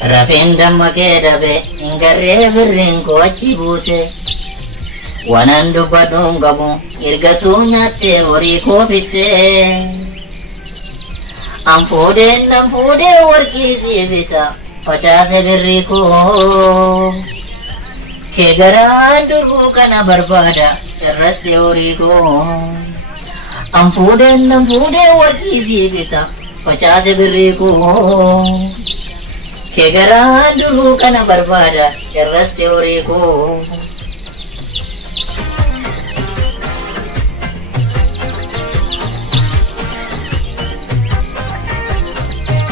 Rafeen damma kee dhabe hingarree birriin koo achi buute. Wanan dubbadhuun qabu ergatuu nyaattee horii koo fittee. An fuudhee warqii sii bita facaase birrii koo. Kee garaa duruu kana barbaada irraste horii koo. An fuudhee warqii sii bita facaase birrii koo. Kee garaa duruu kana barbaada irraste horii koo.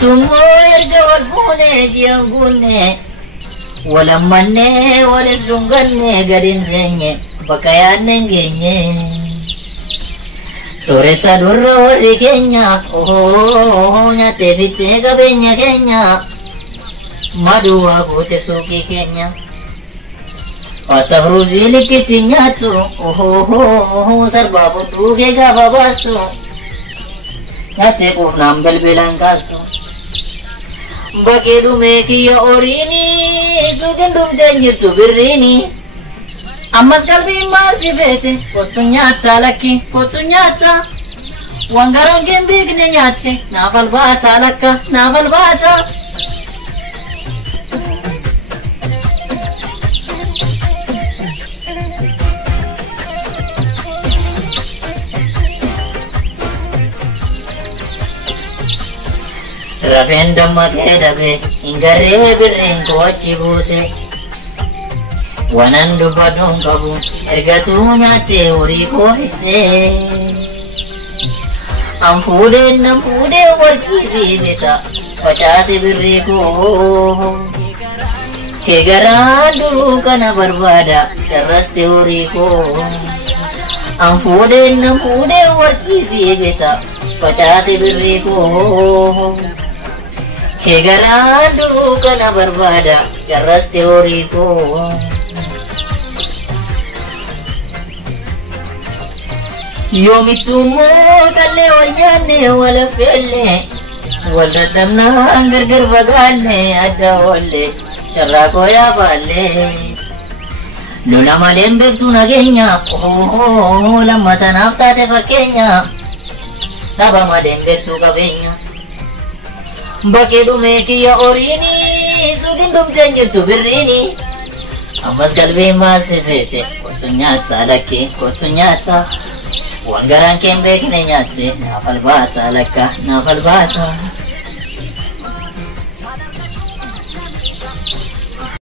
Tumoo erga wal fuunee ji'an guunne walammanne walis dhunganne gadiin seenye bakka yaadne hin geenye. Sooressa durra warri keenya nyaattee fittee qabeenya keenya maduwaa goote suuqii keenya. Pasta fruuzii likkitti nyaattu sarbaa fudhuu kee gaafa baastu nyaattee quufnaan bilbilaan kaastu. Bakkee dhumee kiyya horiini suuqiin dhumteen jirtu birriini. Ammas qalbiin maal si feete kottu nyaata lakki kottu nyaata. Waan garaan kee hin beekne nyaatte naaf albaata lakka naaf albaata. Rafeen damma kee dhabe hingarree birriin koo achi buute. Wanan dubbadhuun qabu ergatuu nyaattee horii koo fittee. An fuudhee warqii sii bita facaase birrii koo. Kee garaa duruu kana barbaada irraste horii koo. An fuudhee warqii sii bita facaase birrii koo. Kee garaa duruu kana barbaada irraste horii koo. Yoomittummoo kallee wal nyaanne wal affeelle wal dadhabnaan gargar fagaanne adda oolle carraa koo yaafaalle. Lola malee hin beektu nageenya lammatanaaf taate fakkeenya dhaba malee hin beektu qabeenya. Bakkee dhumee kiyya horiini suuqiin dhumteen jirtu birriini. Ammas qalbiin maal si feete kottu nyaata lakki kottu nyaata. Waan garaan kee hin beekne nyaatte naaf albaata lakka naaf albaata.